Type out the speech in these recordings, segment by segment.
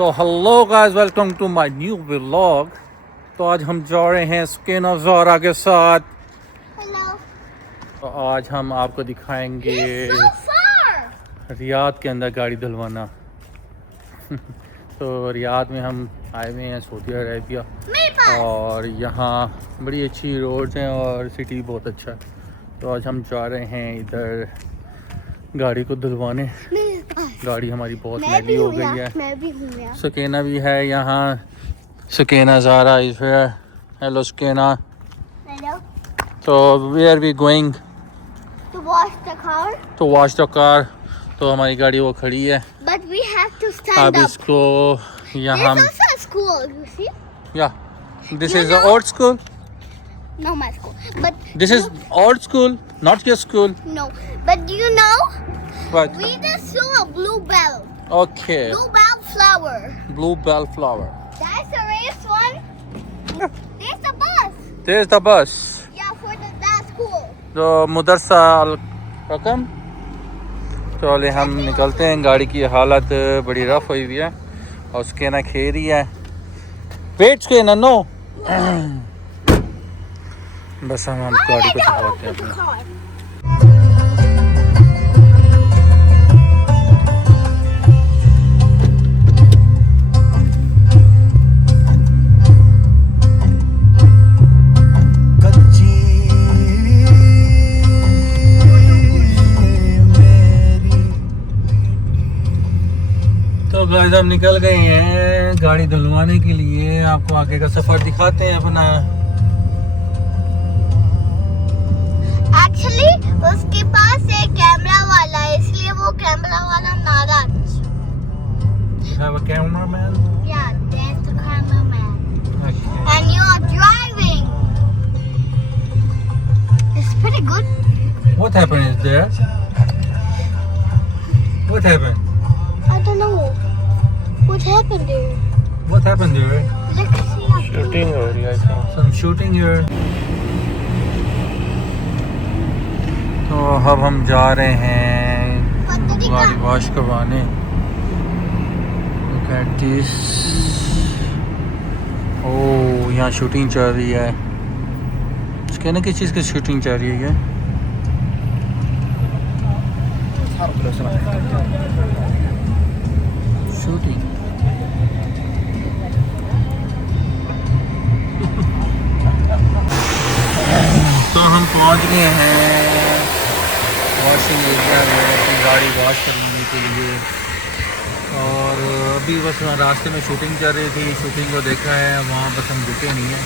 So hello guys, welcome to my new vlog. تو آج ہم جا رہے ہیں سکینہ زہرا کے ساتھ. تو آج ہم آپ کو دکھائیں گے ریاض کے اندر گاڑی دھلوانا. تو ریاض میں ہم آئے ہوئے ہیں سعودی عربیہ، اور یہاں بڑی اچھی روڈز ہیں اور سٹی بہت اچھا ہے. تو آج ہم جا رہے ہیں ادھر گاڑی کو دھلوانے. گاڑی ہماری بہت میلی ہو گئی ہے. سکینہ بھی ہے یہاں. Sakina Zahra is here. Hello Sakina. تو we are we going To wash the car. To wash the car. تو ہماری گاڑی وہ کھڑی ہے. But we have to stand اب up. اس کو یہاں There's also a school, you see? یا دس You is know- old school. No, my school. But this is old school, not your school. no. But do you know? What? We just saw a bluebell. Okay. Bluebell flower. Bluebell flower. That's the race one. There's the bus. There's the bus. Yeah, for that school. جو مدرسہ الرقم. تو علی ہم نکلتے ہیں. گاڑی کی حالت بڑی رف ہوئی ہوئی ہے اور سکینہ کھیل رہی ہے. ویٹ سکینہ, نو. بس ہم گاڑی کو دکھاتے ہیں اپنی. تو گائز ہم نکل گئے ہیں گاڑی دھلوانے کے لیے. آپ کو آگے کا سفر دکھاتے ہیں اپنا. Actually, اس کے پاس ایک کیمرہ والا ہے, اس لیے وہ کیمرہ والا ناراض. You have a cameraman? Yeah, there's the cameraman. Okay. And you are driving. It's pretty good. What happened is there? What happened? I don't know. What happened there? What happened there? Let's see. Shooting or some shooting here. تو اب ہم جا رہے ہیں گاڑی wash کروانے. Look at this. اوہ, یہاں shooting چل رہی ہے. اس کے نا کس چیز کی شوٹنگ چل رہی ہے؟ شوٹنگ. تو ہم پہنچ گئے ہیں واشنگ ایریا میں اپنی گاڑی واش کرنے کے لیے. اور ابھی بس راستے میں شوٹنگ چل رہی تھی. شوٹنگ کو دیکھا ہے وہاں, بس ہم رکے نہیں ہیں.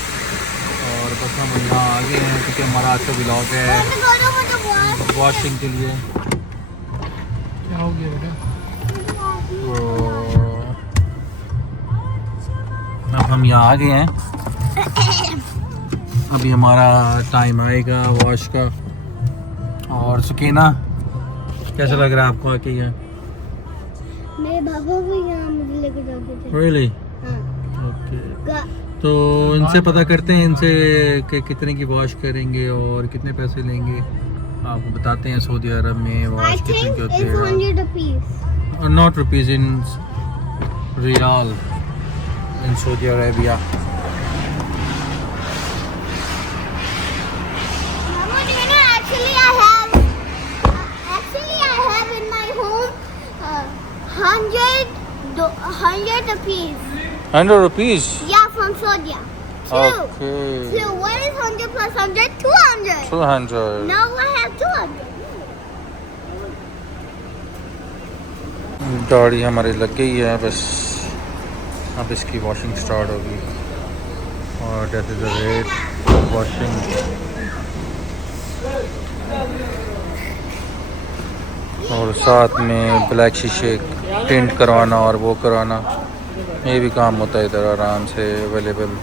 اور بس ہم یہاں آ گئے ہیں کیونکہ ہمارا آج کا بلاگ ہے واشنگ کے لیے. کیا ہو گیا بیٹا؟ اب ہم یہاں آ گئے ہیں. ابھی ہمارا ٹائم آئے گا واش کا. اور سکینہ, کیسا لگ رہا ہے آپ کو آ کے یہاں؟ میرے بابا بھی یہاں مجھے لے کے جاتے تھے. Really? ہاں. Okay. تو ان سے پتہ کرتے ہیں ان سے کہ کتنے کی واش کریں گے اور کتنے پیسے لیں گے. آپ کو بتاتے ہیں سعودی عرب میں I واش کتنے think کے ہوتے it's ہیں. 100 apiece. Not rupees, in Riyal in Saudi Arabia. Mama, do you know, actually I have in my home 100 apiece. 100 rupees? Yeah, from Saudi. Okay. So what is 100 plus 100? 200. 200. Now I have 200. گاڑی ہماری لگ گئی ہے. بس اب اس کی washing start ہوگی. اور that is the rate washing. اور ساتھ میں بلیک شیشے پینٹ کروانا اور وہ کروانا, یہ بھی کام ہوتا ہے ادھر آرام سے available.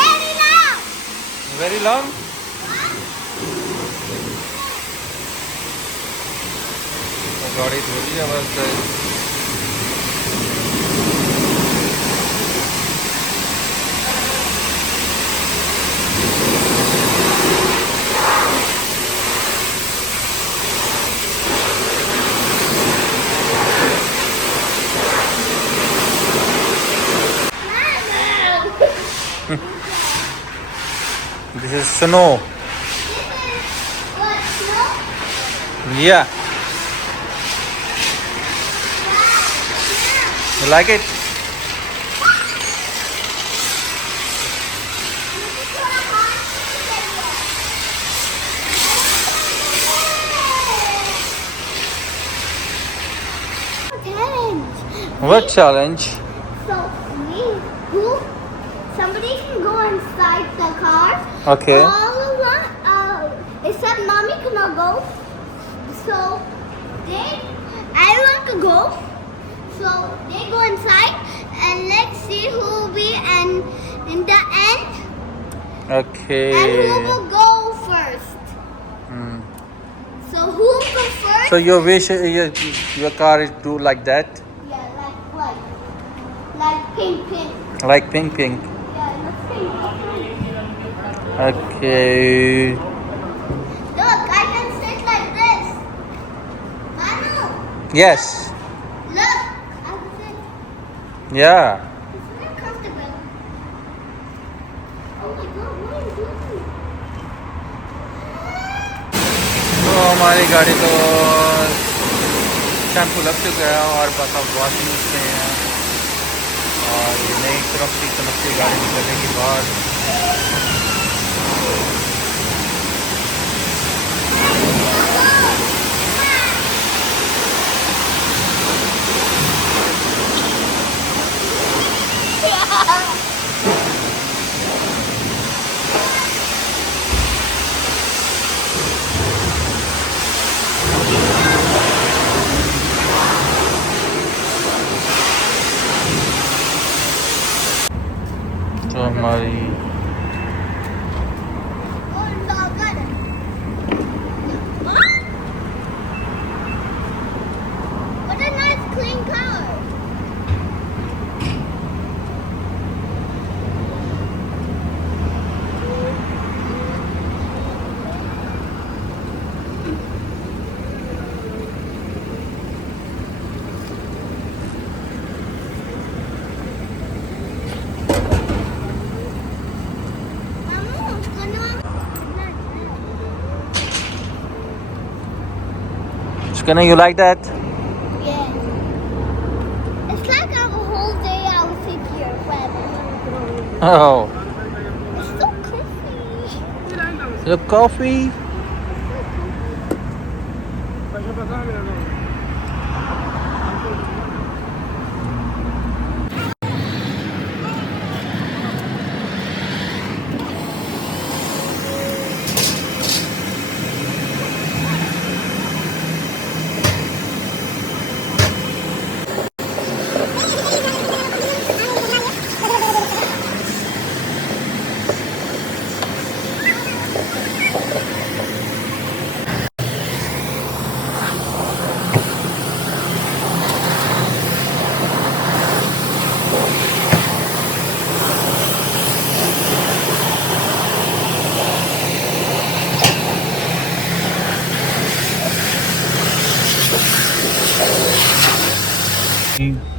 Very long. Very long? گاڑی تھوڑی ہے بس. This is snow. What, snow? Yeah. You like it? What challenge? So somebody can go inside the car. Okay. All of them, except mommy cannot go. So everyone can go. So they go inside and let's see who will be in the end Okay. and who will go first. So who will go first? So you wish your car is do like that? Yeah, like pink. Like pink. Yeah, like pink. Okay. Look, I can sit like this. Manu, Yes. look, I can sit. Yeah. It's very comfortable. Oh my God, what are you doing? تو ہماری گاڑی تو shampoo لگ چکا ہے اور بس اب واشنگ میں ہیں اور یہ نئی چمکتی گاڑی نکلنے کے بعد تو ہماری What a nice clean car. Skinner, you like that? Yeah. It's like a whole day I will sit here forever. Oh, It's so comfy. the coffee.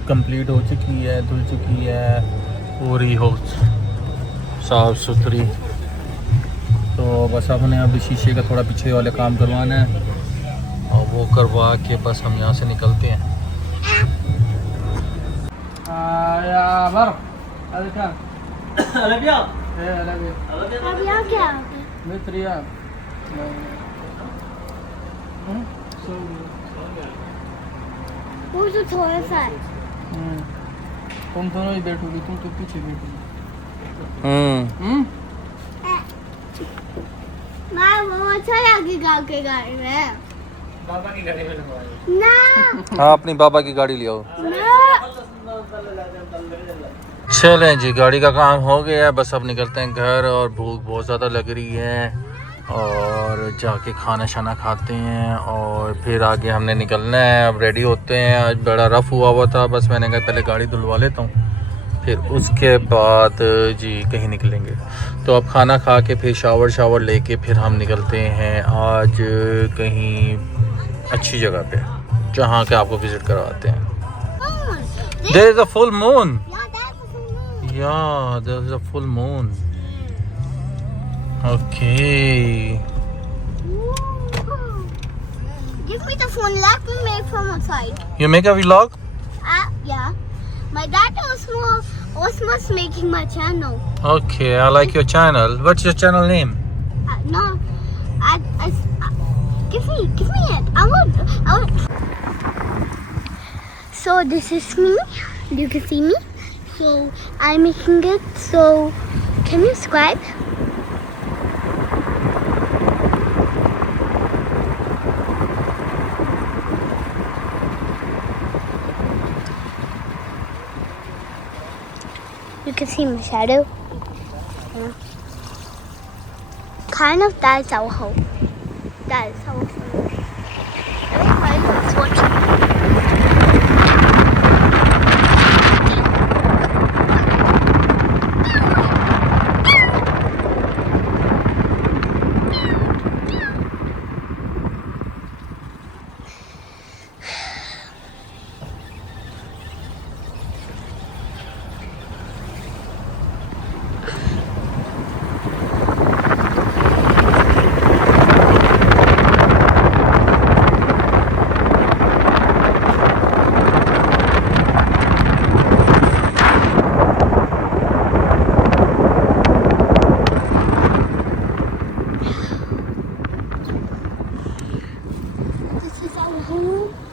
Complete ہو چکی ہے، دھل چکی ہے پوری ہو صاف ستھری. تو بس اب نے اب شیشے کا تھوڑا پیچھے والے کام کروانا ہے اور وہ کروا کے بس ہم یہاں سے نکلتے ہیں. اب یہاں کیا وہ جو تھوڑا سا ہے. تم دونوں ہی بیٹھو گی، تم تو پیچھے بیٹھو گی. میں وہ اچھا لگے گا کے گاڑی میں. بابا کی گاڑی میں نہ ہاں اپنی بابا کی گاڑی لے آؤ. چلیں جی، گاڑی کا کام ہو گیا ہے، بس اب نکلتے ہیں گھر اور بھوک بہت زیادہ لگ رہی ہے اور جا کے کھانا شانا کھاتے ہیں اور پھر آگے ہم نے نکلنا ہے. اب ریڈی ہوتے ہیں. آج بڑا رف ہوا تھا, بس میں نے کہا پہلے گاڑی دھلوا لیتا ہوں پھر اس کے بعد جی کہیں نکلیں گے. تو اب کھانا کھا کے پھر شاور لے کے پھر ہم نکلتے ہیں آج کہیں اچھی جگہ پہ جہاں کہ آپ کو وزٹ کرواتے ہیں. There is a full moon. Yeah, that's a full moon. Yeah, there is a full moon. Okay. Give me the phone. Let me make from outside. You make a vlog? Yeah. My dad was making my channel. Okay, I like your channel. What's your channel name? No. Give me it. I want. So this is me. You can see me. So I'm making it. So can you subscribe? You can see my shadow. Yeah. Kind of, that is our home. That is our home. Everybody is watching. This is our home.